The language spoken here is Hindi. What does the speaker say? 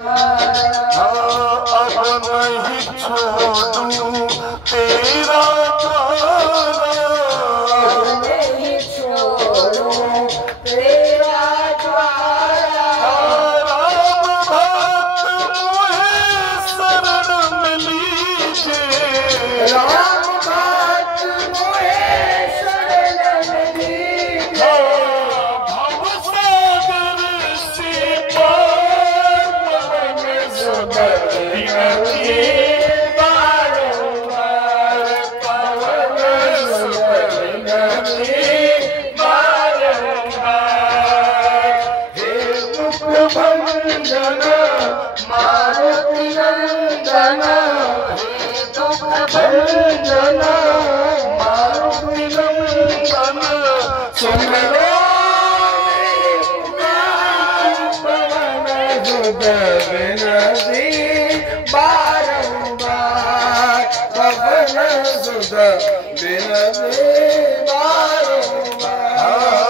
अब नहीं छोड़ूं तेरा द्वारा, नहीं छोड़ूं तेरा द्वारा। राम भक्त मोहे शरण में लीजिए, राम भक्त मोहे शरण में लीजिए। भवसागर से पार पवन सुंदर विनती, बारंबार पवन सुंदर विनती बारंबार। हे दुख भंजन मारुति नंदन, हे दुख भंजन मारुति नंदन, सुन लो पवन सुत विनती बारंबार, पवन सुत विनती बारंबार।